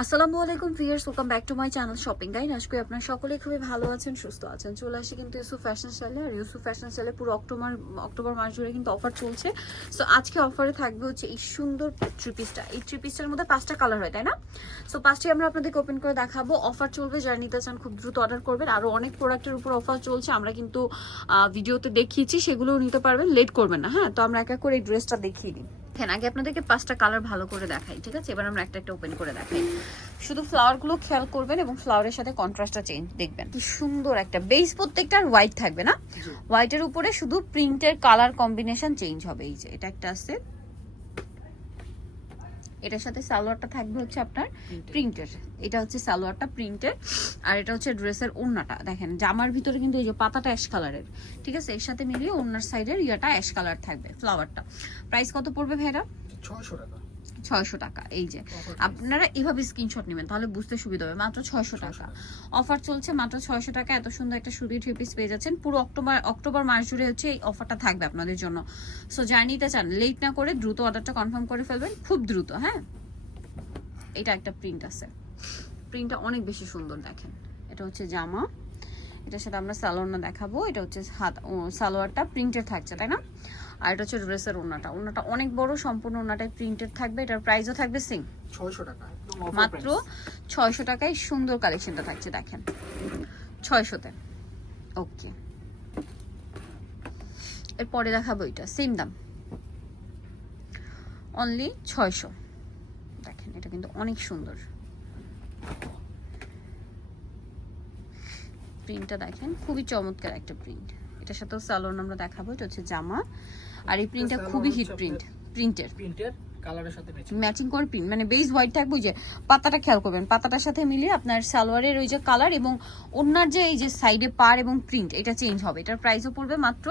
আসসালামু আলাইকুম viewers welcome back to my channel shopping guide. আশা করি আপনারা সকলেই খুবই ভালো আছেন, সুস্থ আছেন। চলে আসি কিন্তু ইউসুফ ফ্যাশন স্টাইলে আর ইউসুফ ফ্যাশন স্টাইলে পুরো অক্টোবর অক্টোবর মাস জুড়ে কিন্তু অফার চলছে। সো আজকে অফারে থাকবে হচ্ছে এই সুন্দর থ্রি পিসটা এই থ্রি পিসটার মধ্যে পাঁচটা কালার হয়, তাই না? সো পাঁচটি আমরা আপনাদেরকে ওপেন করে দেখাবো। অফার চলবে, যারা নিতে চান খুব দ্রুত অর্ডার করবেন। আরও অনেক প্রোডাক্টের উপর অফার চলছে, আমরা কিন্তু ভিডিওতে দেখিয়েছি, সেগুলোও নিতে পারবেন লেট করবেন না হ্যাঁ? তো আমরা এক এক করে এই ড্রেসটা দেখিয়ে দিই। হ্যাঁ আগে আপনাদেরকে পাঁচটা কালার ভালো করে দেখাই ঠিক আছে? এবার আমরা একটা একটা ওপেন করে দেখাই। শুধু ফ্লাওয়ারগুলো খেয়াল করবেন এবং ফ্লাওয়ারের সাথে কন্ট্রাস্টটা চেঞ্জ দেখবেন। কি সুন্দর একটা বেস প্রত্যেকটার হোয়াইট থাকবে না? হোয়াইটের উপরে শুধু প্রিন্টের কালার কম্বিনেশন চেঞ্জ হবে এই যে এটা একটা আছে। এটার সাথে সালোয়ারটা থাকবে হচ্ছে আপনার প্রিন্টের এটা হচ্ছে সালোয়ারটা প্রিন্টের আর এটা হচ্ছে ড্রেসের ওড়নাটা। দেখেন জামার ভিতরে কিন্তু এই যে পাতাটা অ্যাশ কালারের ঠিক আছে? এর সাথে মিলিয়ে ওড়নার সাইডের ইয়াটা অ্যাশ কালার থাকবে ফ্লাওয়ারটা প্রাইস কত পড়বে ভাইরা? ছয়শো টাকা। ছয়শো টাকা এই যে। আপনারা এভাবে স্ক্রিনশট নেবেন তাহলে বুঝতে সুবিধা হবে। মাত্র ছয়শো টাকা। অফার চলছে মাত্র ছয়শো টাকা। এত সুন্দর একটা সুতি থ্রি পিস পেয়ে যাচ্ছেন। পুরো অক্টোবর অক্টোবর মাস জুড়ে হচ্ছে এই অফারটা থাকবে আপনাদের জন্য। সো যারা নিতে চান লেট না করে দ্রুত অর্ডারটা কনফার্ম করে ফেলবেন। খুব দ্রুত হ্যাঁ? এটা একটা প্রিন্ট আছে। প্রিন্টটা অনেক বেশি সুন্দর দেখেন। এটা হচ্ছে জামা। এটার সাথে আমরা সালোয়ারটা দেখাবো। এটা হচ্ছে হাত সালোয়ারটা প্রিন্টেড থাকছে তাই না? আর এটা হচ্ছে ড্রেসের ওনাটা। ওনাটা অনেক বড় সম্পূর্ণ ওনাটাই প্রিন্টেড থাকবে। এটার প্রাইসও থাকবে সেম ছয়শো টাকা মাত্র। ছয়শো টাকায় সুন্দর কালেকশনটা থাকছে দেখেন। ছয়শোতে। ওকে এরপরে দেখাবো এটা সেম দাম। অনলি ছয়শো। দেখেন এটা কিন্তু অনেক সুন্দর। প্রিন্টটা দেখেন খুবই চমৎকার একটা প্রিন্ট এটার সাথেও সালোয়ার আমরা দেখাবো এটা হচ্ছে জামা। আর এই প্রিন্টটা খুবই হিট প্রিন্ট প্রিন্টের প্রিন্টের কালারের সাথে ম্যাচিং করে প্রিন্ট মানে বেস হোয়াইট থাকবে যে পাতাটা খেয়াল করবেন পাতাটার সাথে মিলিয়ে আপনার সালোয়ারের ওই যে কালার এবং ওনার যে এই যে সাইডে পার এবং প্রিন্ট এটা চেঞ্জ হবে। এটার প্রাইসও পড়বে মাত্র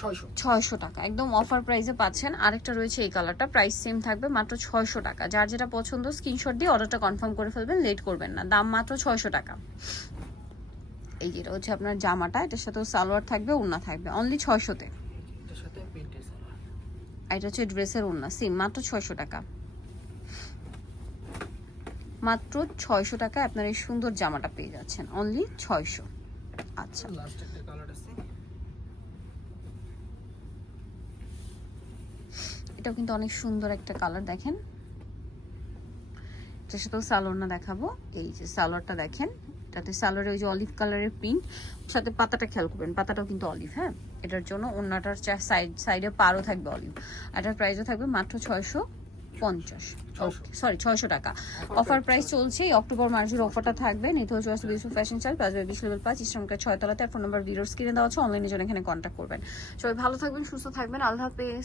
ছয়শো। ছয়শো টাকা। একদম অফার প্রাইসে পাচ্ছেন। আরেকটা রয়েছে এই কালারটা প্রাইস সেম থাকবে মাত্র ছয়শো টাকা। যার যেটা পছন্দ স্ক্রিনশট দিয়ে অর্ডারটা কনফার্ম করে ফেলবেন লেট করবেন না। দাম মাত্র ছয়শো টাকা। এই যেটা হচ্ছে আপনার জামাটা, এটার সাথেও সালোয়ার থাকবে, ওড়না থাকবে। অনলি ছয়শোতে। এটা হচ্ছে ড্রেসের ওড়না সেম মাত্র ছয়শো টাকা। মাত্র ছয়শো টাকায় আপনার এই সুন্দর জামাটা পেয়ে যাচ্ছেন। অনলি ছয়শো। আচ্ছা। এটাও কিন্তু অনেক সুন্দর একটা কালার, দেখেন। এটার সাথেও সালোয়ারটা দেখাবো। এই যে সালোয়ারটা দেখেন এটাতে সালোয়ারে ওই যে অলিভ কালারের প্রিন্ট সাথে পাতাটা খেয়াল করবেন পাতাটাও কিন্তু অলিভ হ্যাঁ? এটার জন্য অন্যটার সাইড সাইডে পারও থাকবে অলিভ এটার প্রাইসও থাকবে মাত্র ছয়শো পঞ্চাশ। সরি ছয়শো টাকা। অফার প্রাইস চলছে। এই অক্টোবর মাসের অফারটা থাকবে। নিতে হচ্ছে ওয়াসু বিশু ফ্যাশন চাল প্লাস বিশ লেভেল পাঁচ ইসলামকে ছয় তলাতে আর ফোন নাম্বার ভিডিওর স্ক্রিনে দেওয়া হচ্ছে অনলাইনে জন্য এখানে কন্ট্যাক্ট করবেন। সবাই ভালো থাকবেন সুস্থ থাকবেন আল্লাহ হাফেজ।